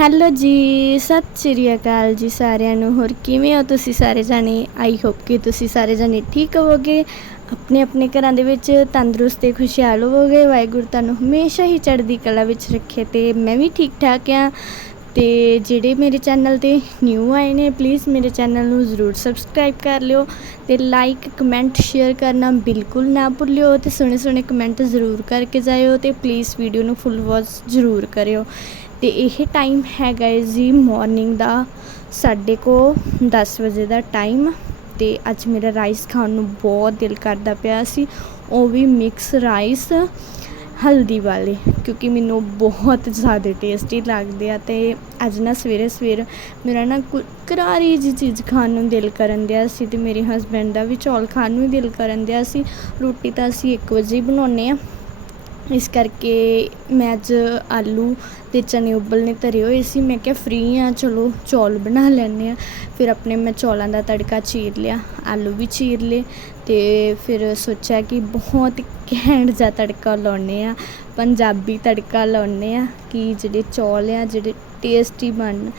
Hello ਜੀ, ਸਤਿ ਸ਼੍ਰੀ ਅਕਾਲ ਜੀ ਸਾਰਿਆਂ ਨੂੰ। ਹੋਰ ਕਿਵੇਂ ਹੋ ਤੁਸੀਂ ਸਾਰੇ ਜਾਣੇ? ਆਈ ਹੋਪ ਕਿ ਤੁਸੀਂ ਸਾਰੇ ਜਾਣੇ ਠੀਕ ਹੋਵੋਗੇ। ਆਪਣੇ ਆਪਣੇ ਘਰਾਂ ਦੇ ਵਿੱਚ ਤੰਦਰੁਸਤ ਤੇ ਖੁਸ਼ਹਾਲ ਹੋਵੋਗੇ। ਵਾਹਿਗੁਰੂ ਤੁਹਾਨੂੰ ਹਮੇਸ਼ਾ ਹੀ ਚੜ੍ਹਦੀ ਕਲਾ ਵਿੱਚ ਰੱਖੇ ਤੇ ਮੈਂ ਵੀ ਠੀਕ ਠਾਕ ਆ ਤੇ ਜਿਹੜੇ ਮੇਰੇ ਚੈਨਲ ਤੇ ਨਿਊ ਆਏ ਨੇ ਪਲੀਜ਼ ਮੇਰੇ ਚੈਨਲ ਨੂੰ ਜ਼ਰੂਰ ਸਬਸਕ੍ਰਾਈਬ ਕਰ ਲਿਓ ਤੇ ਲਾਈਕ ਕਮੈਂਟ ਸ਼ੇਅਰ ਕਰਨਾ ਬਿਲਕੁਲ ਨਾ ਭੁੱਲਿਓ ਤੇ ਸੋਹਣੇ ਸੋਹਣੇ ਕਮੈਂਟ ਜ਼ਰੂਰ ਕਰਕੇ ਜਾਇਓ ਤੇ ਪਲੀਜ਼ ਵੀਡੀਓ ਨੂੰ ਫੁੱਲ ਵਾਚ ਜ਼ਰੂਰ ਕਰਿਓ। ਤੇ ਇਹ ਟਾਈਮ ਹੈਗਾ ਹੈ ਜੀ ਮਾਰਨਿੰਗ ਦਾ ਸਾਡੇ ਕੋ 10 ਵਜੇ ਦਾ ਟਾਈਮ ਤੇ ਅੱਜ ਮੇਰਾ ਰਾਈਸ ਖਾਣ ਨੂੰ ਬਹੁਤ ਦਿਲ ਕਰਦਾ ਪਿਆ ਸੀ, ਉਹ ਵੀ ਮਿਕਸ ਰਾਈਸ ਹਲਦੀ ਵਾਲੇ, ਕਿਉਂਕਿ ਮੈਨੂੰ ਬਹੁਤ ਜ਼ਿਆਦਾ ਟੇਸਟੀ ਲੱਗਦੇ ਆ ਅਤੇ ਅੱਜ ਨਾ ਸਵੇਰੇ ਸਵੇਰ ਮੇਰਾ ਨਾ ਕੁ- ਕਰਾਰੀ ਜੀ ਚੀਜ਼ ਖਾਣ ਨੂੰ ਦਿਲ ਕਰਨ ਦਿਆ ਸੀ ਅਤੇ ਮੇਰੇ ਹਸਬੈਂਡ ਦਾ ਵੀ ਚੌਲ ਖਾਣ ਨੂੰ ਹੀ ਦਿਲ ਕਰਨ ਦਿਆ ਸੀ। ਰੋਟੀ ਤਾਂ ਅਸੀਂ 1 ਵਜੇ ਹੀ ਬਣਾਉਂਦੇ ਆ। ਇਸ ਕਰਕੇ ਮੈਂ ਅੱਜ ਆਲੂ ਅਤੇ ਚਨੇ ਉਬਲਨੇ ਧਰੇ ਹੋਏ ਸੀ। ਮੈਂ ਕਿਹਾ ਫ੍ਰੀ ਹਾਂ ਚਲੋ ਚੌਲ ਬਣਾ ਲੈਂਦੇ ਹਾਂ ਫਿਰ ਆਪਣੇ ਮੈਂ ਚੌਲਾਂ ਦਾ ਤੜਕਾ ਚੀਰ ਲਿਆ, ਆਲੂ ਵੀ ਚੀਰ ਲਏ ਅਤੇ ਫਿਰ ਸੋਚਿਆ ਕਿ ਬਹੁਤ ਘੈਂਟ ਜਿਹਾ ਤੜਕਾ ਲਾਉਣੇ ਆ, ਪੰਜਾਬੀ ਤੜਕਾ ਲਾਉਣੇ ਆ ਕਿ ਜਿਹੜੇ ਚੌਲ ਆ, ਜਿਹੜੇ ਟੇਸਟੀ ਬਣਨ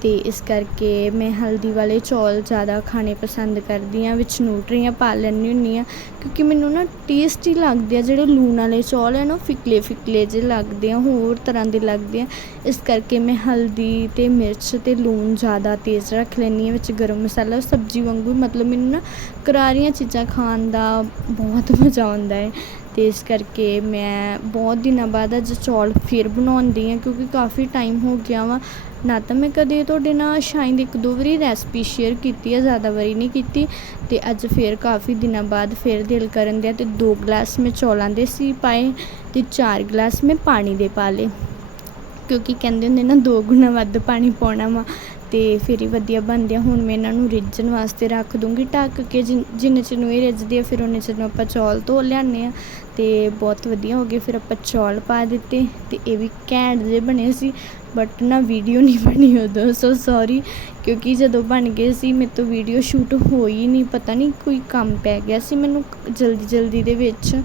ਅਤੇ ਇਸ ਕਰਕੇ ਮੈਂ ਹਲਦੀ ਵਾਲੇ ਚੌਲ ਜ਼ਿਆਦਾ ਖਾਣੇ ਪਸੰਦ ਕਰਦੀ ਹਾਂ, ਵਿੱਚ ਨਿਊਟਰੀਆਂ ਪਾ ਲੈਂਦੀ ਹੁੰਦੀ ਹਾਂ, ਕਿਉਂਕਿ ਮੈਨੂੰ ਨਾ ਟੇਸਟੀ ਲੱਗਦੇ ਆ, ਜਿਹੜੇ ਲੂਣ ਵਾਲੇ ਚੌਲ ਹੈ ਨਾ, ਉਹ ਫਿੱਕਲੇ ਫਿੱਕਲੇ ਜਿਹੇ ਲੱਗਦੇ ਆ, ਹੋਰ ਤਰ੍ਹਾਂ ਦੇ ਲੱਗਦੇ ਆ। ਇਸ ਕਰਕੇ ਮੈਂ ਹਲਦੀ ਅਤੇ ਮਿਰਚ ਅਤੇ ਲੂਣ ਜ਼ਿਆਦਾ ਤੇਜ਼ ਰੱਖ ਲੈਂਦੀ ਹਾਂ, ਵਿੱਚ ਗਰਮ ਮਸਾਲਾ, ਸਬਜ਼ੀ ਵਾਂਗੂ, ਮਤਲਬ ਮੈਨੂੰ ਨਾ ਕਰਾਰੀਆਂ ਚੀਜ਼ਾਂ ਖਾਣ ਦਾ ਬਹੁਤ ਮਜ਼ਾ ਆਉਂਦਾ ਹੈ। ਇਸ ਕਰਕੇ ਮੈਂ ਬਹੁਤ ਦਿਨਾਂ ਬਾਅਦ ਅੱਜ ਚੌਲ ਫਿਰ ਬਣਾਉਂਦੀ ਹਾਂ ਕਿਉਂਕਿ ਕਾਫੀ ਟਾਈਮ ਹੋ ਗਿਆ ਵਾ। ਨਾ ਤਾਂ ਮੈਂ ਕਦੇ ਤੁਹਾਡੇ ਨਾਲ ਸ਼ਾਇਦ ਇੱਕ ਦੋ ਵਾਰੀ ਰੈਸਪੀ ਸ਼ੇਅਰ ਕੀਤੀ ਹੈ ਜ਼ਿਆਦਾ ਵਾਰੀ ਨਹੀਂ ਕੀਤੀ ਤੇ ਅੱਜ ਫਿਰ ਕਾਫੀ ਦਿਨਾਂ ਬਾਅਦ ਫਿਰ ਦਿਲ ਕਰਨ ਦਿਆ ਤੇ ਦੋ ਗਲਾਸ ਮੈਂ ਚੌਲਾਂ ਦੇ ਸੀ ਪਾਏ ਤੇ ਚਾਰ ਗਲਾਸ ਮੈਂ ਪਾਣੀ ਦੇ ਪਾ ਲਏ। ਕਿਉਂਕਿ ਕਹਿੰਦੇ ਹੁੰਦੇ ਨਾ ਦੋ ਗੁਣਾ ਵੱਧ ਪਾਣੀ ਪਾਉਣਾ ਵਾ ਅਤੇ ਫਿਰ ਹੀ ਵਧੀਆ ਬਣਦੇ ਆ। ਹੁਣ ਮੈਂ ਇਹਨਾਂ ਨੂੰ ਰਿੱਝਣ ਵਾਸਤੇ ਰੱਖ ਦੂੰਗੀ। ਢੱਕ ਕੇ ਜਿਨ- ਜਿੰਨੇ ਚਿਰ ਨੂੰ ਇਹ ਰਿੱਝਦੇ ਆ, ਫਿਰ ਉਹਨੇ ਚਿਰ ਨੂੰ ਆਪਾਂ ਚੌਲ ਧੋ ਲਿਆਉਂਦੇ ਆ। ਅਤੇ ਬਹੁਤ ਵਧੀਆ ਹੋ ਗਏ। ਫਿਰ ਆਪਾਂ ਚੌਲ ਪਾ ਦਿੱਤੇ ਅਤੇ ਇਹ ਵੀ ਘੈਂਟ ਜਿਹੇ ਬਣੇ ਸੀ। ਬਟ ਨਾ ਵੀਡੀਓ ਨਹੀਂ ਬਣੀ ਉਦੋਂ ਸੋ ਸੌਰੀ ਕਿਉਂਕਿ ਜਦੋਂ ਬਣ ਗਏ ਸੀ, ਮੇਰੇ ਤੋਂ ਵੀਡੀਓ ਸ਼ੂਟ ਹੋਈ ਨਹੀਂ। ਪਤਾ ਨਹੀਂ ਕੋਈ ਕੰਮ ਪੈ ਗਿਆ ਸੀ ਮੈਨੂੰ ਜਲਦੀ ਜਲਦੀ ਦੇ ਵਿੱਚ।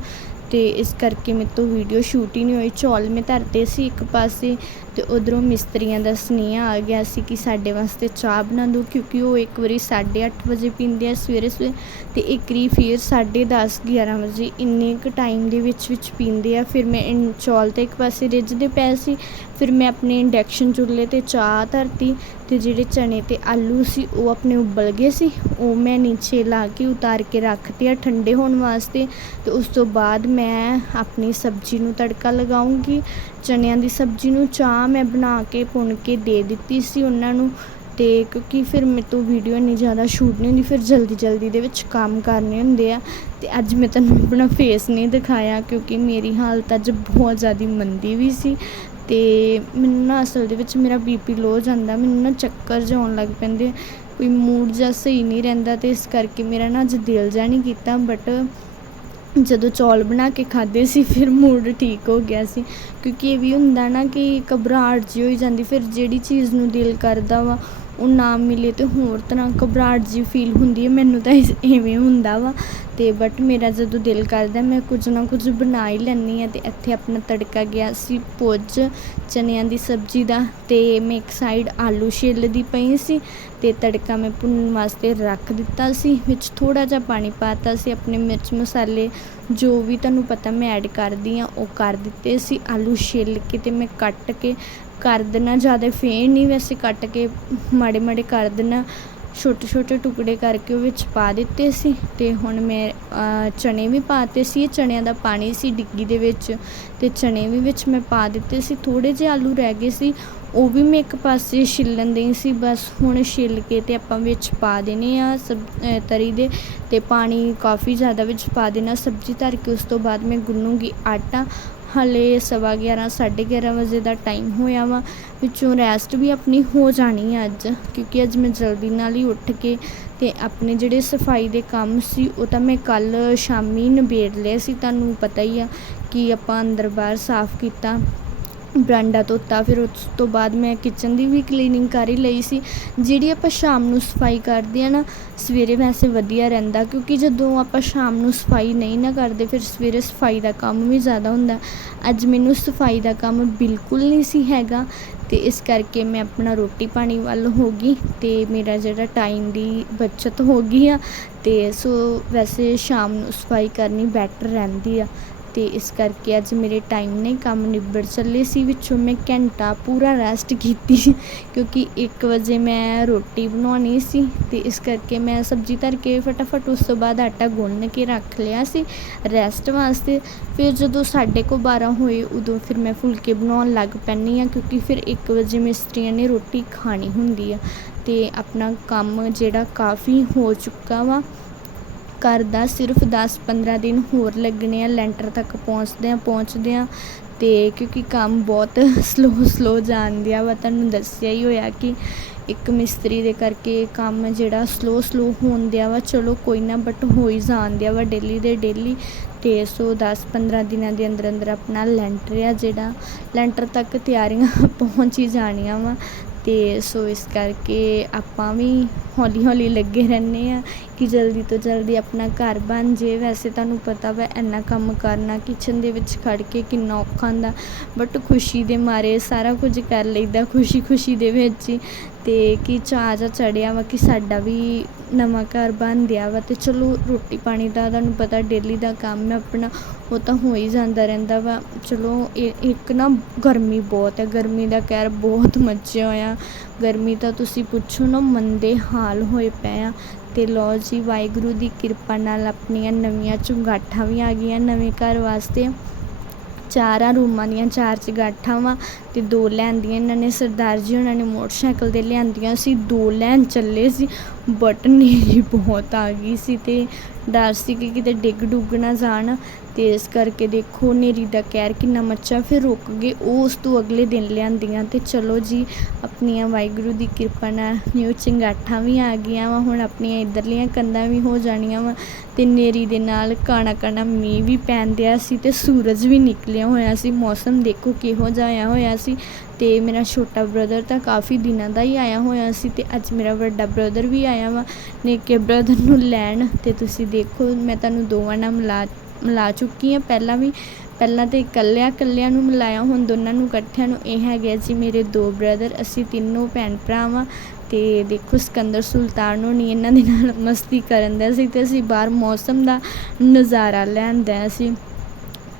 ਅਤੇ ਇਸ ਕਰਕੇ ਮੇਰੇ ਤੋਂ ਵੀਡੀਓ ਸ਼ੂਟ ਹੀ ਨਹੀਂ ਹੋਈ। ਚੌਲ ਮੈਂ ਧਰਤੇ ਸੀ ਇੱਕ ਪਾਸੇ ਅਤੇ ਉੱਧਰੋਂ ਮਿਸਤਰੀਆਂ ਦਾ ਸੁਨੇਹਾ ਆ ਗਿਆ ਸੀ ਕਿ ਸਾਡੇ ਵਾਸਤੇ ਚਾਹ ਬਣਾ ਦਿਓ, ਕਿਉਂਕਿ ਉਹ ਇੱਕ ਵਾਰੀ 8:30 ਵਜੇ ਪੀਂਦੇ ਆ ਸਵੇਰੇ ਸਵੇਰੇ ਅਤੇ ਇੱਕ ਵਾਰੀ ਫਿਰ 10:30 11 ਵਜੇ ਇੰਨੇ ਕੁ ਟਾਈਮ ਦੇ ਵਿੱਚ ਵਿੱਚ ਪੀਂਦੇ ਆ। ਫਿਰ ਮੈਂ ਇਨ, ਚੌਲ ਤੇ ਇੱਕ ਪਾਸੇ ਰਿੱਝਦੇ ਪਏ ਸੀ। ਫਿਰ ਮੈਂ ਆਪਣੇ ਇੰਡਕਸ਼ਨ ਚੁੱਲ੍ਹੇ ਤੇ ਚਾਹ ਧਰਤੀ ਅਤੇ ਜਿਹੜੇ ਚਨੇ ਤੇ ਆਲੂ ਸੀ ਉਹ ਆਪਣੇ ਉਬਲ ਗਏ ਸੀ। ਉਹ ਮੈਂ ਨੀਚੇ ਲਾ ਕੇ ਉਤਾਰ ਕੇ ਰੱਖਤੇ ਆ ਠੰਡੇ ਹੋਣ ਵਾਸਤੇ ਅਤੇ ਉਸ ਤੋਂ ਬਾਅਦ ਮੈਂ ਆਪਣੀ ਸਬਜ਼ੀ ਨੂੰ ਤੜਕਾ ਲਗਾਉਂਗੀ। ਚਨਿਆਂ ਦੀ ਸਬਜ਼ੀ ਨੂੰ ਚਾਹ ਮੈਂ ਬਣਾ ਕੇ ਭੁੰਨ ਕੇ ਦੇ ਦਿੱਤੀ ਸੀ ਉਹਨਾਂ ਨੂੰ। ਅਤੇ ਕਿਉਂਕਿ ਫਿਰ ਮੇਰੇ ਤੋਂ ਵੀਡੀਓ ਇੰਨੀ ਜ਼ਿਆਦਾ ਸ਼ੂਟ ਨਹੀਂ ਹੁੰਦੀ, ਫਿਰ ਜਲਦੀ ਜਲਦੀ ਦੇ ਵਿੱਚ ਕੰਮ ਕਰਨੇ ਹੁੰਦੇ ਆ। ਅਤੇ ਅੱਜ ਮੈਂ ਤੁਹਾਨੂੰ ਆਪਣਾ ਫੇਸ ਨਹੀਂ ਦਿਖਾਇਆ ਕਿਉਂਕਿ ਮੇਰੀ ਹਾਲਤ ਅੱਜ ਬਹੁਤ ਜ਼ਿਆਦਾ ਮੰਦੀ ਵੀ ਸੀ। ਅਤੇ ਮੈਨੂੰ ਨਾ ਅਸਲ ਦੇ ਵਿੱਚ ਮੇਰਾ ਬੀਪੀ ਲੋ ਜਾਂਦਾ, ਮੈਨੂੰ ਨਾ ਚੱਕਰ ਜਿਹਾ ਆਉਣ ਲੱਗ ਪੈਂਦੇ। ਕੋਈ ਮੂਡ ਜਿਹਾ ਸਹੀ ਨਹੀਂ ਰਹਿੰਦਾ ਤੇ ਇਸ ਕਰਕੇ ਮੇਰਾ ਨਾ ਅੱਜ ਦਿਲ ਜਿਹਾ ਨਹੀਂ ਕੀਤਾ ਬਟ ਜਦੋਂ ਚੌਲ ਬਣਾ ਕੇ ਖਾਧੇ ਸੀ, ਫਿਰ ਮੂਡ ਠੀਕ ਹੋ ਗਿਆ ਸੀ। ਕਿਉਂਕਿ ਇਹ ਵੀ ਹੁੰਦਾ ਨਾ ਕਿ ਘਬਰਾਹਟ ਜਿਹੀ ਹੋਈ ਜਾਂਦੀ, ਫਿਰ ਜਿਹੜੀ ਚੀਜ਼ ਨੂੰ ਦਿਲ ਕਰਦਾ ਵਾ, ਉਹ ਨਾ ਮਿਲੇ ਤਾਂ ਹੋਰ ਤਰ੍ਹਾਂ ਘਬਰਾਹਟ ਜਿਹੀ ਫੀਲ ਹੁੰਦੀ ਹੈ। ਮੈਨੂੰ ਤਾਂ ਇਵੇਂ ਹੁੰਦਾ ਵਾ ਅਤੇ ਬਟ ਮੇਰਾ ਜਦੋਂ ਦਿਲ ਕਰਦਾ ਮੈਂ ਕੁਝ ਨਾ ਕੁਝ ਬਣਾ ਹੀ ਲੈਂਦੀ ਹਾਂ ਅਤੇ ਇੱਥੇ ਆਪਣਾ ਤੜਕਾ ਗਿਆ ਸੀ ਪੁੱਜ ਚਨਿਆਂ ਦੀ ਸਬਜ਼ੀ ਦਾ ਅਤੇ ਮੈਂ ਇੱਕ ਸਾਈਡ ਆਲੂ ਛਿੱਲਦੀ ਪਈ ਸੀ ਅਤੇ ਤੜਕਾ ਮੈਂ ਭੁੰਨਣ ਵਾਸਤੇ ਰੱਖ ਦਿੱਤਾ ਸੀ, ਵਿੱਚ ਥੋੜ੍ਹਾ ਜਿਹਾ ਪਾਣੀ ਪਾਤਾ ਸੀ, ਆਪਣੇ ਮਿਰਚ ਮਸਾਲੇ ਜੋ ਵੀ ਤੁਹਾਨੂੰ ਪਤਾ ਮੈਂ ਐਡ ਕਰਦੀ ਹਾਂ ਉਹ ਕਰ ਦਿੱਤੇ ਸੀ, ਆਲੂ ਛਿੱਲ ਕੇ ਅਤੇ ਮੈਂ ਕੱਟ ਕੇ ਕਰ ਦੇਣਾ, ਜ਼ਿਆਦਾ ਫੇਨ ਨਹੀਂ ਵੈਸੇ ਕੱਟ ਕੇ ਮਾੜੇ ਮਾੜੇ ਕਰ ਦੇਣਾ। ਛੋਟੇ ਛੋਟੇ ਟੁਕੜੇ ਕਰਕੇ ਉਹ ਵਿੱਚ ਪਾ ਦਿੱਤੇ ਸੀ ਤੇ ਹੁਣ ਮੈਂ ਚਣੇ ਚਨੇ ਵੀ ਪਾਤੇ ਸੀ। ਚਣਿਆਂ ਦਾ ਪਾਣੀ ਸੀ ਡਿੱਗੀ ਦੇ ਵਿੱਚ ਤੇ ਚਣੇ ਵੀ ਵਿੱਚ ਮੈਂ ਪਾ ਦਿੱਤੇ ਸੀ। ਥੋੜੇ ਜਿਹੇ ਆਲੂ ਰਹਿ ਗਏ ਸੀ। ਉਹ ਵੀ ਮੈਂ ਇੱਕ ਪਾਸੇ ਛਿੱਲਣ ਦੇ ਸੀ। ਬਸ ਹੁਣ ਛਿੱਲ ਕੇ ਤੇ ਆਪਾਂ ਵਿੱਚ ਪਾ ਦੇਣੇ ਆ ਸਬ ਤਰੀ ਦੇ ਤੇ ਪਾਣੀ ਕਾਫੀ ਜ਼ਿਆਦਾ ਵਿੱਚ ਪਾ ਦੇਣਾ। ਸਬਜ਼ੀ ਧਰ ਕੇ ਉਸ ਤੋਂ ਬਾਅਦ ਮੈਂ ਗੁੰਨੂਗੀ ਆਟਾ। ਹਲੇ ਸਵਾ 11 11:30 ਵਜੇ ਦਾ ਟਾਈਮ ਹੋਇਆ ਵਾ, ਵਿੱਚੋਂ ਰੈਸਟ ਵੀ ਆਪਣੀ ਹੋ ਜਾਣੀ ਆ ਅੱਜ, ਕਿਉਂਕਿ ਅੱਜ ਮੈਂ ਜਲਦੀ ਨਾਲ ਹੀ ਉੱਠ ਕੇ ਤੇ ਆਪਣੇ ਜਿਹੜੇ ਸਫ਼ਾਈ ਦੇ ਕੰਮ ਸੀ, ਉਹ ਤਾਂ ਮੈਂ ਕੱਲ ਸ਼ਾਮੀ ਨਿਬੇੜ ਲਏ ਸੀ, ਤੁਹਾਨੂੰ ਪਤਾ ਹੀ ਆ ਕਿ ਆਪਾਂ ਅੰਦਰ ਬਾਹਰ ਸਾਫ਼ ਕੀਤਾ। ਬਰਾਂਡਾ ਧੋਤਾ, ਫਿਰ ਉਸ ਤੋਂ ਬਾਅਦ ਮੈਂ ਕਿਚਨ ਦੀ ਵੀ ਕਲੀਨਿੰਗ ਕਰ ਹੀ ਲਈ ਸੀ। ਜਿਹੜੀ ਆਪਾਂ ਸ਼ਾਮ ਨੂੰ ਸਫ਼ਾਈ ਕਰਦੇ ਆ ਨਾ, ਸਵੇਰੇ ਵੈਸੇ ਵਧੀਆ ਰਹਿੰਦਾ, ਕਿਉਂਕਿ ਜਦੋਂ ਆਪਾਂ ਸ਼ਾਮ ਨੂੰ ਸਫ਼ਾਈ ਨਹੀਂ ਨਾ ਕਰਦੇ, ਫਿਰ ਸਵੇਰੇ ਸਫ਼ਾਈ ਦਾ ਕੰਮ ਵੀ ਜ਼ਿਆਦਾ ਹੁੰਦਾ। ਅੱਜ ਮੈਨੂੰ ਸਫ਼ਾਈ ਦਾ ਕੰਮ ਬਿਲਕੁਲ ਨਹੀਂ ਸੀ ਹੈਗਾ, ਤੇ ਇਸ ਕਰਕੇ ਮੈਂ ਆਪਣਾ ਰੋਟੀ ਪਾਣੀ ਵੱਲ ਹੋ ਗਈ, ਤੇ ਮੇਰਾ ਜਿਹੜਾ ਟਾਈਮ ਦੀ ਬਚਤ ਹੋ ਗਈ ਆ, ਤੇ ਸੋ ਵੈਸੇ ਸ਼ਾਮ ਨੂੰ ਸਫ਼ਾਈ ਕਰਨੀ ਬੈਟਰ ਰਹਿੰਦੀ ਆ। ਅਤੇ ਇਸ ਕਰਕੇ ਅੱਜ ਮੇਰੇ ਟਾਈਮ ਨੇ ਕੰਮ ਨਿਬੜ ਚੱਲੇ ਸੀ, ਵਿੱਚੋਂ ਮੈਂ ਘੰਟਾ ਪੂਰਾ ਰੈਸਟ ਕੀਤੀ ਕਿਉਂਕਿ 1 ਵਜੇ ਮੈਂ ਰੋਟੀ ਬਣਾਉਣੀ ਸੀ ਅਤੇ ਇਸ ਕਰਕੇ ਮੈਂ ਸਬਜ਼ੀ ਧਰ ਕੇ ਫਟਾਫਟ ਉਸ ਤੋਂ ਬਾਅਦ ਆਟਾ ਗੁੰਨ ਕੇ ਰੱਖ ਲਿਆ ਸੀ ਰੈਸਟ ਵਾਸਤੇ। ਫਿਰ ਜਦੋਂ ਸਾਡੇ ਕੋ 12 ਹੋਏ, ਉਦੋਂ ਫਿਰ ਮੈਂ ਫੁਲਕੇ ਬਣਾਉਣ ਲੱਗ ਪੈਂਦੀ ਆ ਕਿਉਂਕਿ ਫਿਰ 1 ਵਜੇ ਮਿਸਤਰੀਆਂ ਨੇ ਰੋਟੀ ਖਾਣੀ ਹੁੰਦੀ ਆ ਤੇ ਆਪਣਾ ਕੰਮ ਜਿਹੜਾ ਕਾਫੀ ਹੋ ਚੁੱਕਾ ਵਾ। ਘਰ ਦਾ ਸਿਰਫ 10-15 ਦਿਨ ਹੋਰ ਲੱਗਣੇ ਆ, ਲੈਂਟਰ ਤੱਕ ਪਹੁੰਚਦੇ ਆ ਪਹੁੰਚਦੇ ਆ ਤੇ ਕਿਉਂਕਿ ਕੰਮ ਬਹੁਤ ਸਲੋ ਸਲੋ ਜਾਂਦਿਆ ਵਾ। ਤੁਹਾਨੂੰ ਦੱਸਿਆ ਹੀ ਹੋਇਆ ਕਿ ਇੱਕ ਮਿਸਤਰੀ ਦੇ ਕਰਕੇ ਕੰਮ ਜਿਹੜਾ ਸਲੋ ਸਲੋ ਹੁੰਦਿਆ ਵਾ। ਚਲੋ ਕੋਈ ਨਾ ਬਟ ਹੋ ਹੀ ਜਾਂਦਿਆ ਵਾ ਡੇਲੀ ਦੇ ਡੇਲੀ ਤੇ ਸੋ 10-15 ਦਿਨਾਂ ਦੇ ਅੰਦਰ ਅੰਦਰ ਆਪਣਾ ਲੈਂਟਰ ਆ ਜਿਹੜਾ। ਲੈਂਟਰ ਤੱਕ ਤਿਆਰੀਆਂ ਪਹੁੰਚ ਹੀ ਜਾਣੀਆਂ ਵਾ। ਤੇ ਸੋ ਇਸ ਕਰਕੇ ਆਪਾਂ ਵੀ ਹੌਲੀ ਹੌਲੀ ਲੱਗੇ ਰਹਿੰਦੇ ਹਾਂ ਕਿ ਜਲਦੀ ਤੋਂ ਜਲਦੀ ਆਪਣਾ ਘਰ ਬਣ ਜੇ। ਵੈਸੇ ਤੁਹਾਨੂੰ ਪਤਾ ਵਾ ਇੰਨਾ ਕੰਮ ਕਰਨਾ ਕਿਚਨ ਦੇ ਵਿੱਚ ਖੜ੍ਹ ਕੇ ਕਿੰਨਾ ਔਖਾ ਹੁੰਦਾ ਬਟ ਖੁਸ਼ੀ ਦੇ ਮਾਰੇ ਸਾਰਾ ਕੁਝ ਕਰ ਲਈਦਾ ਖੁਸ਼ੀ ਖੁਸ਼ੀ ਦੇ ਵਿੱਚ ਹੀ। ਅਤੇ ਕਿ ਚਾਅ ਜਿਹਾ ਚੜਿਆ ਵਾ ਕਿ ਸਾਡਾ ਵੀ ਨਵਾਂ ਘਰ ਬਣ ਗਿਆ ਵਾ ਅਤੇ ਚਲੋ ਰੋਟੀ ਪਾਣੀ ਦਾ ਤੁਹਾਨੂੰ ਪਤਾ ਡੇਲੀ ਦਾ ਕੰਮ ਹੈ ਆਪਣਾ, ਉਹ ਤਾਂ ਹੋ ਹੀ ਜਾਂਦਾ ਰਹਿੰਦਾ ਵਾ। ਚਲੋ ਇਹ ਇੱਕ ਨਾ ਗਰਮੀ ਬਹੁਤ ਹੈ, ਗਰਮੀ ਦਾ ਕਹਿਰ ਬਹੁਤ ਮੱਚਿਆ ਹੋਇਆ। ਗਰਮੀ ਤਾਂ ਤੁਸੀਂ ਪੁੱਛੋ ਨਾ, ਮੰਦੇ ਹਾਲ ਹੋਏ ਪਏ ਆ। ਅਤੇ ਲਓ ਜੀ, ਵਾਹਿਗੁਰੂ ਦੀ ਕਿਰਪਾ ਨਾਲ ਆਪਣੀਆਂ ਨਵੀਆਂ ਚੁੰਗਾਠਾਂ ਵੀ ਆ ਗਈਆਂ ਨਵੇਂ ਘਰ ਵਾਸਤੇ। ਚਾਰਾਂ ਰੂਮਾਂ ਦੀਆਂ ਚਾਰ ਚਗਾਠਾਂ ਵਾ ਤੇ ਦੋ ਲੈਂਦੀਆਂ। ਇਹਨਾਂ ਨੇ ਸਰਦਾਰ ਜੀ ਉਹਨਾਂ ਨੇ ਮੋਟਰਸਾਈਕਲ ਤੇ ਲਿਆਂਦੀਆਂ ਸੀ, ਦੋ ਲੈਣ ਚੱਲੇ ਸੀ। ਬਟ ਹਨੇਰੀ ਬਹੁਤ ਆ ਗਈ ਸੀ ਤੇ ਡਰ ਸੀ ਕਿ ਕਿਤੇ ਡਿੱਗ ਡੁੱਗ ਨਾ ਜਾਣ। ਤੇ ਇਸ ਕਰਕੇ ਦੇਖੋ ਹਨੇਰੀ ਦਾ ਕਹਿਰ ਕਿੰਨਾ ਮੱਚਾ, ਫਿਰ ਰੁਕ ਗਏ ਉਹ ਉਸ ਤੋਂ ਅਗਲੇ ਦਿਨ ਲਿਆਂਦੀਆਂ ਤੇ ਚਲੋ ਜੀ, ਆਪਣੀਆਂ ਵਾਹਿਗੁਰੂ ਦੀ ਕਿਰਪਾ ਨਾਲ ਨਿਊ ਚੰਗਾਠਾਂ ਵੀ ਆ ਗਈਆਂ ਵਾ, ਹੁਣ ਆਪਣੀਆਂ ਇਧਰਲੀਆਂ ਕੰਧਾਂ ਵੀ ਹੋ ਜਾਣੀਆਂ ਵਾ ਤੇ ਨੇਰੀ ਦੇ ਨਾਲ ਕਾਣਾ ਕਾਣਾ ਮੀਂਹ ਵੀ ਪੈਂਦਿਆ ਸੀ ਤੇ ਸੂਰਜ ਵੀ ਨਿਕਲਿਆ ਹੋਇਆ ਸੀ, ਮੌਸਮ ਦੇਖੋ ਕਿਹੋ ਜਿਹਾ ਆਇਆ ਹੋਇਆ ਸੀ। ਤੇ ਮੇਰਾ ਛੋਟਾ ਬ੍ਰਦਰ ਤਾਂ ਕਾਫੀ ਦਿਨਾਂ ਦਾ ਹੀ ਆਇਆ ਹੋਇਆ ਸੀ ਤੇ ਅੱਜ ਮੇਰਾ ਵੱਡਾ ਬ੍ਰਦਰ ਵੀ ਆਇਆ ਵਾ ਨਿੱਕੇ ਬ੍ਰਦਰ ਨੂੰ ਲੈਣ ਤੇ ਤੁਸੀਂ ਦੇਖੋ, ਮੈਂ ਤੁਹਾਨੂੰ ਦੋਵਾਂ ਨਾਲ ਮਿਲਾ ਮਿਲਾ ਚੁੱਕੀ ਹਾਂ। ਪਹਿਲਾਂ ਵੀ, ਪਹਿਲਾਂ ਤੇ ਇਕੱਲਿਆਂ ਇਕੱਲਿਆਂ ਨੂੰ ਮਿਲਾਇਆ, ਹੁਣ ਦੋਨਾਂ ਨੂੰ ਇਕੱਠਿਆਂ ਨੂੰ ਇਹ ਹੈਗੇ ਜੀ, ਮੇਰੇ ਦੋ ਬ੍ਰਦਰ ਅਸੀਂ ਤਿੰਨੋਂ ਭੈਣ ਭਰਾ ਵਾਂ ਤੇ ਦੇਖੋ ਸਿਕੰਦਰ ਸੁਲਤਾਨ ਨੂੰ ਨਹੀਂ ਇਹਨਾਂ ਦੇ ਨਾਲ ਮਸਤੀ ਕਰਨ ਦਾ ਸੀ ਤੇ ਅਸੀਂ ਬਾਹਰ ਮੌਸਮ ਦਾ ਨਜ਼ਾਰਾ ਲੈਂਦਾ ਸੀ।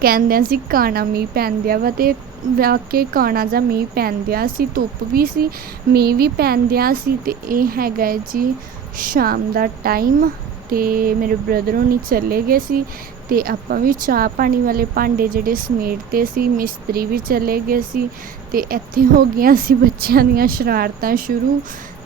ਕਹਿੰਦੇ ਸੀ, ਕਾਣਾ ਮੀਂਹ ਪੈਂਦਿਆ ਵਾ ਅਤੇ ਵਾਕੇ ਕਾਣਾ ਜਾਂ ਮੀਂਹ ਪੈਂਦਿਆ ਸੀ, ਧੁੱਪ ਵੀ ਸੀ, ਮੀਂਹ ਵੀ ਪੈਂਦਿਆ ਸੀ ਅਤੇ ਇਹ ਹੈਗਾ ਹੈ ਜੀ ਸ਼ਾਮ ਦਾ ਟਾਈਮ ਅਤੇ ਮੇਰੇ ਬ੍ਰਦਰ ਹੋਣੀ ਚਲੇ ਗਏ ਸੀ ਅਤੇ ਆਪਾਂ ਵੀ ਚਾਹ ਪਾਣੀ ਵਾਲੇ ਭਾਂਡੇ ਜਿਹੜੇ ਸਮੇਟਦੇ ਸੀ, ਮਿਸਤਰੀ ਵੀ ਚਲੇ ਗਏ ਸੀ ਅਤੇ ਇੱਥੇ ਹੋ ਗਈਆਂ ਸੀ ਬੱਚਿਆਂ ਦੀਆਂ ਸ਼ਰਾਰਤਾਂ ਸ਼ੁਰੂ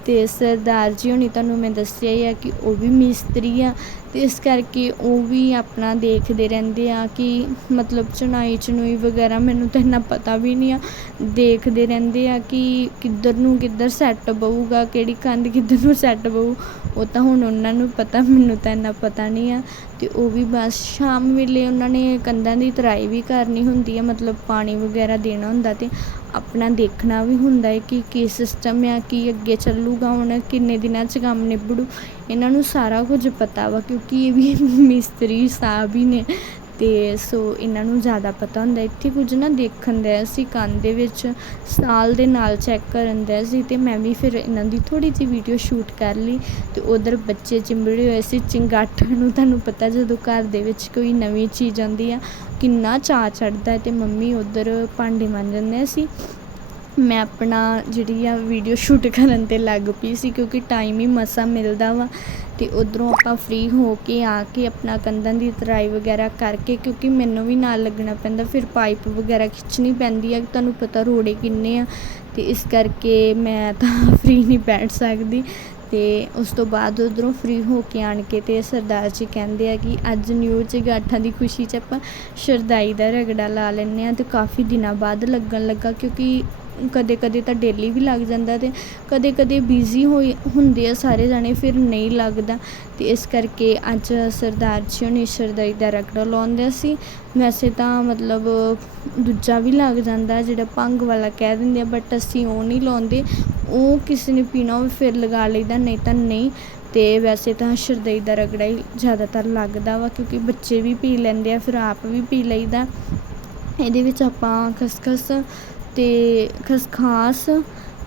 ਤੇ ਸਰਦਾਰ ਜੀ ਹੋਣੀ ਤੁਹਾਨੂੰ ਮੈਂ ਦੱਸਿਆ ਹੀ ਆ ਕਿ ਉਹ ਵੀ ਮਿਸਤਰੀ ਆ ਤੇ ਇਸ ਕਰਕੇ ਉਹ ਵੀ ਆਪਣਾ ਦੇਖਦੇ ਰਹਿੰਦੇ ਆ ਕਿ ਮਤਲਬ ਚਣਾਈ ਚਣੂਈ ਵਗੈਰਾ ਮੈਨੂੰ ਤਾਂ ਇੰਨਾ ਪਤਾ ਵੀ ਨਹੀਂ ਆ। ਦੇਖਦੇ ਰਹਿੰਦੇ ਆ ਕਿ ਕਿੱਧਰ ਨੂੰ ਕਿੱਧਰ ਸੈੱਟ ਬਹੂਗਾ ਕਿਹੜੀ ਕੰਧ ਕਿੱਧਰ ਨੂੰ ਸੈੱਟ ਬਹੂ ਉਹ ਤਾਂ ਹੁਣ ਉਹਨਾਂ ਨੂੰ ਪਤਾ, ਮੈਨੂੰ ਤਾਂ ਇੰਨਾ ਪਤਾ ਨਹੀਂ ਆ। ਤੇ ਉਹ ਵੀ ਬਸ ਸ਼ਾਮ ਵੇਲੇ ਉਹਨਾਂ ਨੇ ਕੰਧਾਂ ਦੀ ਤਰਾਈ ਵੀ ਕਰਨੀ ਹੁੰਦੀ ਆ, ਮਤਲਬ ਪਾਣੀ ਵਗੈਰਾ ਦੇਣਾ ਹੁੰਦਾ ਤੇ ਆਪਣਾ ਦੇਖਣਾ ਵੀ ਹੁੰਦਾ ਹੈ ਕਿ ਕੀ ਸਿਸਟਮ ਆ, ਕੀ ਅੱਗੇ ਚੱਲੂਗਾ, ਹੁਣ ਕਿੰਨੇ ਦਿਨਾਂ 'ਚ ਕੰਮ ਨਿਬੜੂ। ਇਹਨਾਂ ਨੂੰ ਸਾਰਾ ਕੁਝ ਪਤਾ ਵਾ, ਕਿਉਂਕਿ ਇਹ ਵੀ ਮਿਸਤਰੀ ਸਾਹਿਬ ਹੀ ਨੇ। ਤੇ ਸੋ ਇਹਨਾਂ ਨੂੰ ਜ਼ਿਆਦਾ ਪਤਾ ਹੁੰਦਾ ਇੱਥੇ ਕੁਝ ਨਾ ਦੇਖਣ ਦਾ ਸੀ ਕੰਨ ਦੇ ਵਿੱਚ ਸਾਲ ਦੇ ਨਾਲ ਚੈੱਕ ਕਰਨ ਦਾ ਸੀ ਤੇ ਮੈਂ ਵੀ ਫਿਰ ਇਹਨਾਂ ਦੀ ਥੋੜੀ ਜਿਹੀ ਵੀਡੀਓ ਸ਼ੂਟ ਕਰ ਲਈ ਤੇ ਉਧਰ ਬੱਚੇ ਚਿੰਬੜੇ ਹੋਏ ਸੀ। ਚਿੰਗਾਟ ਨੂੰ ਤੁਹਾਨੂੰ ਪਤਾ ਜਦੋਂ ਘਰ ਦੇ ਵਿੱਚ ਕੋਈ ਨਵੀਂ ਚੀਜ਼ ਆਉਂਦੀ ਆ, ਕਿੰਨਾ ਚਾਅ ਚੜਦਾ ਤੇ ਮੰਮੀ ਉਧਰ ਭਾਂਡੇ ਮਾਂਜਦੇ ਸੀ। ਮੈਂ ਆਪਣਾ ਜਿਹੜੀ ਆ ਵੀਡੀਓ ਸ਼ੂਟ ਕਰਨ ਤੇ ਲੱਗ ਪਈ ਸੀ ਕਿਉਂਕਿ ਟਾਈਮ ਹੀ ਮਸਾ ਮਿਲਦਾ ਵਾ। ਅਤੇ ਉੱਧਰੋਂ ਆਪਾਂ ਫ੍ਰੀ ਹੋ ਕੇ ਆ ਕੇ ਆਪਣਾ ਕੰਧਾਂ ਦੀ ਤਰਾਈ ਵਗੈਰਾ ਕਰਕੇ, ਕਿਉਂਕਿ ਮੈਨੂੰ ਵੀ ਨਾਲ ਲੱਗਣਾ ਪੈਂਦਾ, ਫਿਰ ਪਾਈਪ ਵਗੈਰਾ ਖਿੱਚਣੀ ਪੈਂਦੀ ਆ, ਤੁਹਾਨੂੰ ਪਤਾ ਰੋੜੇ ਕਿੰਨੇ ਆ ਅਤੇ ਇਸ ਕਰਕੇ ਮੈਂ ਤਾਂ ਫ੍ਰੀ ਨਹੀਂ ਬੈਠ ਸਕਦੀ। ਤੇ ਉਸ ਤੋਂ ਬਾਅਦ ਉਧਰੋਂ ਫ੍ਰੀ ਹੋ ਕੇ ਆਣ ਕੇ ਤੇ ਸਰਦਾਰ ਜੀ ਕਹਿੰਦੇ ਆ ਕਿ ਅੱਜ ਨਿਊ ਚਗਾਠਾਂ ਦੀ ਖੁਸ਼ੀ 'ਚ ਆਪਾਂ ਸ਼ਰਦਾਈ ਦਾ ਰਗੜਾ ਲਾ ਲੈਂਦੇ ਆ ਤੇ ਕਾਫੀ ਦਿਨਾਂ ਬਾਅਦ ਲੱਗਣ ਲੱਗਾ, ਕਿਉਂਕਿ ਕਦੇ ਕਦੇ ਤਾਂ ਡੇਲੀ ਵੀ ਲੱਗ ਜਾਂਦਾ ਅਤੇ ਕਦੇ ਕਦੇ ਬਿਜ਼ੀ ਹੋਏ ਹੁੰਦੇ ਆ ਸਾਰੇ ਜਾਣੇ, ਫਿਰ ਨਹੀਂ ਲੱਗਦਾ। ਅਤੇ ਇਸ ਕਰਕੇ ਅੱਜ ਸਰਦਾਰ ਜੀ ਹੋਣੀ ਸ਼ਰਦਾਈ ਦਾ ਰਗੜਾ ਲਾਉਂਦੇ ਸੀ। ਵੈਸੇ ਤਾਂ ਮਤਲਬ ਦੂਜਾ ਵੀ ਲੱਗ ਜਾਂਦਾ, ਜਿਹੜਾ ਭੰਗ ਵਾਲਾ ਕਹਿ ਦਿੰਦੇ ਆ ਬਟ ਅਸੀਂ ਉਹ ਨਹੀਂ ਲਾਉਂਦੇ। ਉਹ ਕਿਸੇ ਨੇ ਪੀਣਾ ਹੋਵੇ, ਫਿਰ ਲਗਾ ਲਈਦਾ, ਨਹੀਂ ਤਾਂ ਨਹੀਂ। ਅਤੇ ਵੈਸੇ ਤਾਂ ਸ਼ਰਦਈ ਦਾ ਰਗੜਾ ਹੀ ਜ਼ਿਆਦਾਤਰ ਲੱਗਦਾ ਵਾ, ਕਿਉਂਕਿ ਬੱਚੇ ਵੀ ਪੀ ਲੈਂਦੇ ਆ, ਫਿਰ ਆਪ ਵੀ ਪੀ ਲਈਦਾ। ਇਹਦੇ ਵਿੱਚ ਆਪਾਂ ਖਸਖਸ ਤੇ ਖਸਖਾਸ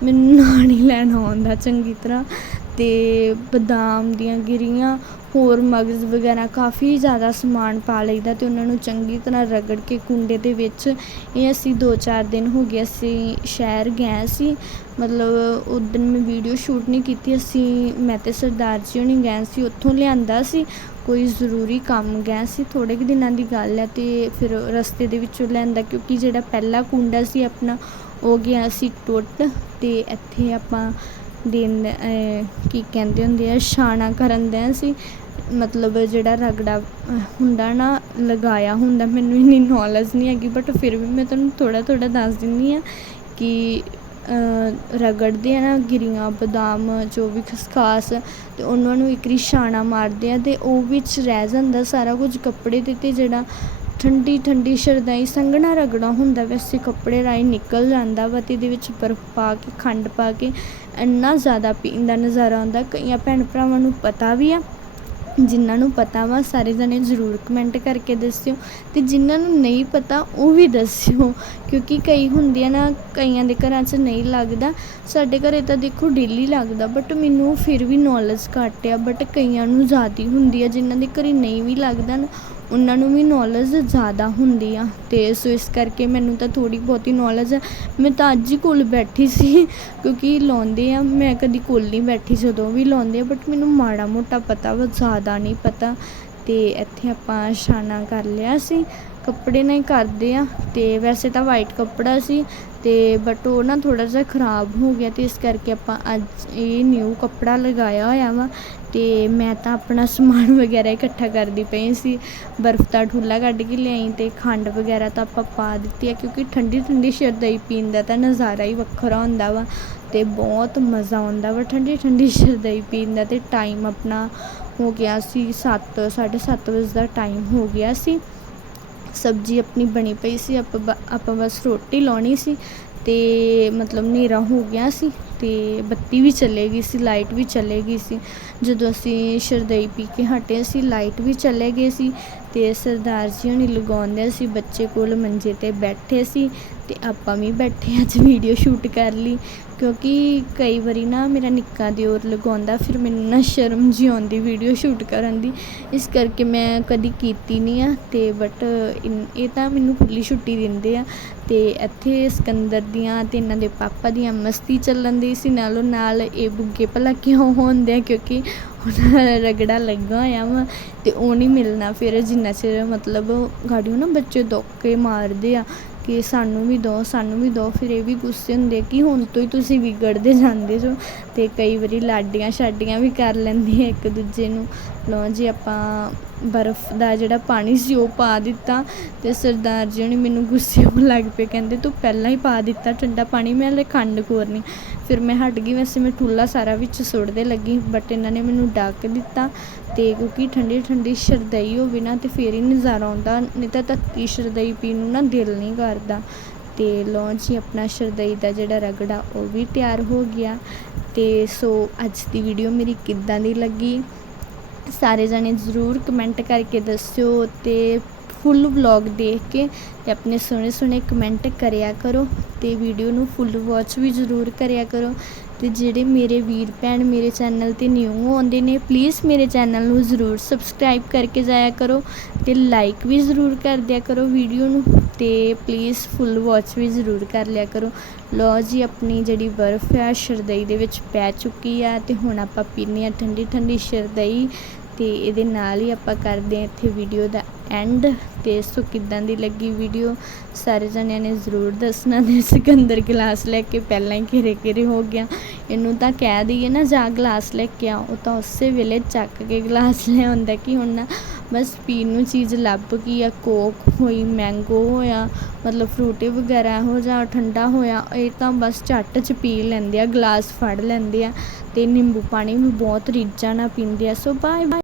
ਮੈਨੂੰ ਨਾਂ ਨਹੀਂ ਲੈਣਾ ਆਉਂਦਾ ਚੰਗੀ ਤਰ੍ਹਾਂ। ਅਤੇ ਬਦਾਮ ਦੀਆਂ ਗਿਰੀਆਂ, ਹੋਰ ਮਗਜ਼ ਵਗੈਰਾ ਕਾਫੀ ਜ਼ਿਆਦਾ ਸਮਾਨ ਪਾ ਲਈਦਾ ਅਤੇ ਉਹਨਾਂ ਨੂੰ ਚੰਗੀ ਤਰ੍ਹਾਂ ਰਗੜ ਕੇ ਕੁੰਡੇ ਦੇ ਵਿੱਚ। ਇਹ ਅਸੀਂ 2-4 ਦਿਨ ਹੋ ਗਏ ਅਸੀਂ ਸ਼ਹਿਰ ਗਏ ਸੀ। ਮਤਲਬ ਉਦੋਂ ਮੈਂ ਵੀਡੀਓ ਸ਼ੂਟ ਨਹੀਂ ਕੀਤੀ, ਅਸੀਂ ਮੈਂ ਤੇ ਸਰਦਾਰ ਜੀ ਹੋਣੀ ਗਏ ਸੀ, ਉੱਥੋਂ ਲਿਆਂਦਾ ਸੀ। ਕੋਈ ਜ਼ਰੂਰੀ ਕੰਮ ਗਿਆ ਸੀ ਥੋੜੇ ਕੁ ਦਿਨਾਂ ਦੀ ਗੱਲ ਹੈ ਤੇ ਫਿਰ ਰਸਤੇ ਦੇ ਵਿੱਚੋਂ ਲੈਂਦਾ ਕਿਉਂਕਿ ਜਿਹੜਾ ਪਹਿਲਾ ਕੁੰਡਾ ਸੀ ਆਪਣਾ ਉਹ ਗਿਆ ਸੀ ਟੁੱਟ ਤੇ ਇੱਥੇ ਆਪਾਂ ਦਿਨ ਅਹ, ਕੀ ਕਹਿੰਦੇ ਹੁੰਦੇ ਆ ਛਾਣਾ ਕਰਨ ਦੇ ਸੀ। ਮਤਲਬ ਜਿਹੜਾ ਰਗੜਾ ਹੁੰਦਾ ਨਾ ਲਗਾਇਆ ਹੁੰਦਾ ਮੈਨੂੰ ਇੰਨੀ ਨੌਲੇਜ ਨਹੀਂ ਹੈਗੀ ਬਟ ਫਿਰ ਵੀ ਮੈਂ ਤੁਹਾਨੂੰ ਥੋੜਾ ਥੋੜਾ ਦੱਸ ਦਿੰਦੀ ਆ ਕਿ ਰਗੜਦੇ ਆ ਨਾ ਗਿਰੀਆਂ, ਬਦਾਮ, ਜੋ ਵੀ ਖਸਖਾਸ ਅਤੇ ਉਹਨਾਂ ਨੂੰ ਇੱਕ ਵਾਰੀ ਛਾਣਾ ਮਾਰਦੇ ਆ ਅਤੇ ਉਹ ਵਿੱਚ ਰਹਿ ਜਾਂਦਾ ਸਾਰਾ ਕੁਝ ਕੱਪੜੇ ਤੇ ਅਤੇ ਜਿਹੜਾ ਠੰਡੀ ਠੰਡੀ ਸ਼ਰਦਾਈ ਸੰਘਣਾ ਰਗੜਾ ਹੁੰਦਾ ਵੈਸੇ ਕੱਪੜੇ ਰਾਹੀਂ ਨਿਕਲ ਜਾਂਦਾ ਵਾ ਅਤੇ ਇਹਦੇ ਵਿੱਚ ਬਰਫ਼ ਪਾ ਕੇ, ਖੰਡ ਪਾ ਕੇ ਇੰਨਾ ਜ਼ਿਆਦਾ ਪੀਣ ਦਾ ਨਜ਼ਾਰਾ ਆਉਂਦਾ। ਕਈਆਂ ਭੈਣ ਭਰਾਵਾਂ ਨੂੰ ਪਤਾ ਵੀ ਆ ਜਿਨ੍ਹਾਂ ਨੂੰ ਪਤਾ ਵਾ, ਸਾਰੇ ਜਣੇ ਜ਼ਰੂਰ ਕਮੈਂਟ ਕਰਕੇ ਦੱਸਿਓ। ਅਤੇ ਜਿਨ੍ਹਾਂ ਨੂੰ ਨਹੀਂ ਪਤਾ, ਉਹ ਵੀ ਦੱਸਿਓ। ਕਿਉਂਕਿ ਕਈ ਹੁੰਦੇ ਆ ਨਾ, ਕਈਆਂ ਦੇ ਘਰਾਂ 'ਚ ਨਹੀਂ ਲੱਗਦਾ। ਸਾਡੇ ਘਰੇ ਤਾਂ ਦੇਖੋ ਡੇਲੀ ਲੱਗਦਾ ਬਟ ਮੈਨੂੰ ਫਿਰ ਵੀ ਨੌਲੇਜ ਘੱਟ ਆ। ਬਟ ਕਈਆਂ ਨੂੰ ਜ਼ਿਆਦਾ ਹੁੰਦੀ ਆ, ਜਿਨ੍ਹਾਂ ਦੇ ਘਰੇ ਨਹੀਂ ਵੀ ਲੱਗਦਾ ਨਾ ਉਹਨਾਂ ਨੂੰ ਵੀ ਨੌਲੇਜ ਜ਼ਿਆਦਾ ਹੁੰਦੀ ਆ। ਅਤੇ ਸੋ ਇਸ ਕਰਕੇ ਮੈਨੂੰ ਤਾਂ ਥੋੜ੍ਹੀ ਬਹੁਤੀ ਨੌਲੇਜ ਹੈ ਮੈਂ ਤਾਂ ਅੱਜ ਹੀ ਕੋਲ ਬੈਠੀ ਸੀ, ਕਿਉਂਕਿ ਲਾਉਂਦੇ ਆ। ਮੈਂ ਕਦੀ ਕੋਲ ਨਹੀਂ ਬੈਠੀ ਜਦੋਂ ਵੀ ਲਾਉਂਦੇ ਆ ਬਟ ਮੈਨੂੰ ਮਾੜਾ ਮੋਟਾ ਪਤਾ ਵਾ, ਜ਼ਿਆਦਾ ਨਹੀਂ ਪਤਾ। ਅਤੇ ਇੱਥੇ ਆਪਾਂ ਛਾਣਾ ਕਰ ਲਿਆ ਸੀ। ਕੱਪੜੇ ਨਾਲ ਹੀ ਕਰਦੇ ਆ। ਅਤੇ ਵੈਸੇ ਤਾਂ ਵਾਈਟ ਕੱਪੜਾ ਸੀ। ਅਤੇ ਬਟ ਉਹ ਨਾ ਥੋੜ੍ਹਾ ਜਿਹਾ ਖਰਾਬ ਹੋ ਗਿਆ ਅਤੇ ਇਸ ਕਰਕੇ ਆਪਾਂ ਅੱਜ ਇਹ ਨਿਊ ਕੱਪੜਾ ਲਗਾਇਆ ਹੋਇਆ ਵਾ। ਅਤੇ ਮੈਂ ਤਾਂ ਆਪਣਾ ਸਮਾਨ ਵਗੈਰਾ ਇਕੱਠਾ ਕਰਦੀ ਪਈ ਸੀ। ਬਰਫ਼ ਦਾ ਠੁੱਲਾ ਕੱਢ ਕੇ ਲਿਆਈ ਅਤੇ ਖੰਡ ਵਗੈਰਾ ਤਾਂ ਆਪਾਂ ਪਾ ਦਿੱਤੀ ਹੈ ਕਿਉਂਕਿ ਠੰਡੀ ਠੰਡੀ ਸ਼ਰਦਈ ਪੀਣ ਦਾ ਤਾਂ ਨਜ਼ਾਰਾ ਹੀ ਵੱਖਰਾ ਹੁੰਦਾ ਵਾ ਅਤੇ ਬਹੁਤ ਮਜ਼ਾ ਆਉਂਦਾ ਵਾ ਠੰਡੀ ਠੰਡੀ ਸ਼ਰਦਈ ਪੀਣ ਦਾ ਅਤੇ ਟਾਈਮ ਆਪਣਾ ਹੋ ਗਿਆ ਸੀ 7 7:30 ਵਜੇ ਦਾ ਟਾਈਮ ਹੋ ਗਿਆ ਸੀ। ਸਬਜ਼ੀ ਆਪਣੀ ਬਣੀ ਪਈ ਸੀ, ਆਪਾਂ ਬ- ਆਪਾਂ ਬਸ ਰੋਟੀ ਲਾਉਣੀ ਸੀ ਅਤੇ ਮਤਲਬ ਹਨੇਰਾ ਹੋ ਗਿਆ ਸੀ। ਤੇ ਬੱਤੀ ਵੀ ਚਲੇ ਗਈ ਸੀ, ਲਾਈਟ ਵੀ ਚਲੇ ਗਈ ਸੀ। ਜਦੋਂ ਅਸੀਂ ਸ਼ਰਦਈ ਪੀ ਕੇ ਹਟੇ ਸੀ, ਲਾਈਟ ਵੀ ਚਲੇ ਗਈ ਸੀ। ਤੇ ਸਰਦਾਰ ਜੀ ਹੁਣੀ ਲਗਾਉਂਦੇ ਸੀ, ਬੱਚੇ ਕੋਲ ਮੰਜੇ ਤੇ ਬੈਠੇ ਸੀ ਤੇ ਆਪਾਂ ਵੀ ਬੈਠੇ ਅੱਜ ਵੀਡੀਓ ਸ਼ੂਟ ਕਰ ਲਈ। ਕਿਉਂਕਿ ਕਈ ਵਾਰੀ ਨਾ ਮੇਰਾ ਨਿੱਕਾ ਦਿਓਰ ਲਗਾਉਂਦਾ, ਫਿਰ ਮੈਨੂੰ ਨਾ ਸ਼ਰਮ ਜਿਹੀ ਆਉਂਦੀ ਵੀਡੀਓ ਸ਼ੂਟ ਕਰਨ ਦੀ। ਇਸ ਕਰਕੇ ਮੈਂ ਕਦੀ ਕੀਤੀ ਨਹੀਂ ਆ, ਤੇ ਬਟ ਇਹ ਤਾਂ ਮੈਨੂੰ ਖੁੱਲੀ ਛੁੱਟੀ ਦਿੰਦੇ ਆ। ਤੇ ਇੱਥੇ ਸਿਕੰਦਰ ਦੀਆਂ ਤੇ ਇਹਨਾਂ ਦੇ ਪਾਪਾ ਦੀਆਂ ਮਸਤੀ ਚੱਲਣ ਦੀ ਸੀ, ਨਾਲੋਂ ਨਾਲ ਇਹ ਬੁੱਗੇ ਭਲਾ ਕਿਉਂ ਹੁੰਦੇ ਆ? ਕਿਉਂਕਿ ਉਹਨਾਂ ਦਾ ਰਗੜਾ ਲੱਗਾ ਹੋਇਆ ਵਾ ਅਤੇ ਉਹ ਨਹੀਂ ਮਿਲਣਾ। ਫਿਰ ਜਿੰਨਾ ਚਿਰ ਮਤਲਬ ਗਾੜੀਓ ਨਾ ਬੱਚੇ ਧੋਕੇ ਮਾਰਦੇ ਆ ਕਿ ਸਾਨੂੰ ਵੀ ਦਿਓ ਸਾਨੂੰ ਵੀ ਦਿਓ ਫਿਰ ਇਹ ਵੀ ਗੁੱਸੇ ਹੁੰਦੇ ਆ ਕਿ ਹੁਣ ਤੋਂ ਹੀ ਤੁਸੀਂ ਵਿਗੜਦੇ ਜਾਂਦੇ ਜੋ ਅਤੇ ਕਈ ਵਾਰੀ ਲਾਡੀਆਂ ਛਾਡੀਆਂ ਵੀ ਕਰ ਲੈਂਦੇ ਆ ਇੱਕ ਦੂਜੇ ਨੂੰ। ਲਓ ਜੀ ਆਪਾਂ ਬਰਫ਼ ਦਾ ਜਿਹੜਾ ਪਾਣੀ ਸੀ ਉਹ ਪਾ ਦਿੱਤਾ ਅਤੇ ਸਰਦਾਰ ਜੀ ਨੇ ਮੈਨੂੰ ਗੁੱਸੇ ਹੋਣ ਲੱਗ ਪਏ, ਕਹਿੰਦੇ ਤੂੰ ਪਹਿਲਾਂ ਹੀ ਪਾ ਦਿੱਤਾ ਠੰਡਾ ਪਾਣੀ, ਮੈਂ ਹਲੇ ਖੰਡ ਕੋਰਨੀ ਫਿਰ ਮੈਂ ਹਟ ਗਈ, ਵੈਸੇ ਮੈਂ ਠੁੱਲਾ ਸਾਰਾ ਵਿੱਚ ਸੁੱਟਦੇ ਲੱਗੀ ਬਟ ਇਹਨਾਂ ਨੇ ਮੈਨੂੰ ਡੱਕ ਦਿੱਤਾ ਅਤੇ ਕਿਉਂਕਿ ਠੰਡੀ ਠੰਡੀ ਸ਼ਰਦਈ ਹੋਵੇ ਨਾ ਤੇ ਫਿਰ ਹੀ ਨਜ਼ਾਰਾ ਆਉਂਦਾ, ਨਹੀਂ ਤਾਂ ਤੱਤੀ ਸ਼ਰਦਈ ਪੀਣ ਨੂੰ ਨਾ ਦਿਲ ਨਹੀਂ ਕਰਦਾ। ਅਤੇ ਲਓ ਜੀ, ਆਪਣਾ ਸ਼ਰਦਈ ਦਾ ਜਿਹੜਾ ਰਗੜਾ ਉਹ ਵੀ ਤਿਆਰ ਹੋ ਗਿਆ ਅਤੇ ਸੋ ਅੱਜ ਦੀ ਵੀਡੀਓ ਮੇਰੀ ਕਿੱਦਾਂ ਦੀ ਲੱਗੀ? ਸਾਰੇ ਜਣੇ ਜ਼ਰੂਰ ਕਮੈਂਟ ਕਰਕੇ ਦੱਸਿਓ ਤੇ ਫੁੱਲ ਵਲੌਗ ਦੇਖ ਕੇ ਤੇ ਆਪਣੇ ਸੋਹਣੇ ਸੋਹਣੇ ਕਮੈਂਟ ਕਰਿਆ ਕਰੋ ਤੇ ਵੀਡੀਓ ਨੂੰ ਫੁੱਲ ਵਾਚ ਵੀ ਜ਼ਰੂਰ ਕਰਿਆ ਕਰੋ। ਅਤੇ ਜਿਹੜੇ ਮੇਰੇ ਵੀਰ ਭੈਣ ਮੇਰੇ ਚੈਨਲ ਤੇ ਨਿਊ ਆਉਂਦੇ ਨੇ ਪਲੀਜ਼ ਮੇਰੇ ਚੈਨਲ ਨੂੰ ਜ਼ਰੂਰ ਸਬਸਕ੍ਰਾਈਬ ਕਰਕੇ ਜਾਇਆ ਕਰੋ ਅਤੇ ਲਾਈਕ ਵੀ ਜ਼ਰੂਰ ਕਰ ਦਿਆ ਕਰੋ ਵੀਡੀਓ ਨੂੰ ਅਤੇ ਪਲੀਜ਼ ਫੁੱਲ ਵਾਚ ਵੀ ਜ਼ਰੂਰ ਕਰ ਲਿਆ ਕਰੋ। ਲਓ ਜੀ, ਆਪਣੀ ਜਿਹੜੀ ਬਰਫ਼ ਆ, ਸ਼ਰਦਈ ਦੇ ਵਿੱਚ ਪੈ ਚੁੱਕੀ ਆ ਅਤੇ ਹੁਣ ਆਪਾਂ ਪੀਂਦੇ ਆ ਠੰਡੀ ਠੰਡੀ ਸ਼ਰਦਈ ਅਤੇ ਇਹਦੇ ਨਾਲ ਹੀ ਆਪਾਂ ਕਰਦੇ ਆ ਇੱਥੇ ਵੀਡੀਓ ਦਾ ਐਂਡ ਤੇ ਸੋ ਕਿੱਦਾਂ ਦੀ ਲੱਗੀ ਵੀਡੀਓ ਸਾਰੇ ਜਣਿਆਂ ਨੇ ਜ਼ਰੂਰ ਦੱਸਣਾ ਤੇ ਸਿਕੰਦਰ ਗਲਾਸ ਲੈ ਕੇ ਪਹਿਲਾਂ ਹੀ ਘੇਰੇ ਘੇਰੇ ਹੋ ਗਿਆ। ਇਹਨੂੰ ਤਾਂ ਕਹਿ ਦਈਏ ਨਾ, ਜਾ ਗਲਾਸ ਲੈ ਕੇ ਆ ਉਹ ਤਾਂ ਉਸੇ ਵੇਲੇ ਚੱਕ ਕੇ ਗਲਾਸ ਲੈ ਆਉਂਦਾ ਕਿ ਹੁਣ ਨਾ ਬਸ ਪੀਣ ਨੂੰ ਚੀਜ਼ ਲੱਭ ਗਈ ਆ, ਕੋਕ ਹੋਈ ਮੈਂਗੋ ਹੋਇਆ, ਮਤਲਬ ਫਰੂਟੀ ਵਗੈਰਾ ਹੋ ਜਾ ਠੰਡਾ ਹੋਇਆ, ਇਹ ਤਾਂ ਬਸ ਝੱਟ ਚ ਪੀ ਲੈਂਦੇ ਆ ਗਲਾਸ ਫੜ ਲੈਂਦੇ ਆ ਤੇ ਨਿੰਬੂ ਪਾਣੀ ਵੀ ਬਹੁਤ ਰੀਝਾਂ ਨਾਲ ਪੀਂਦੇ ਆ। So bye bye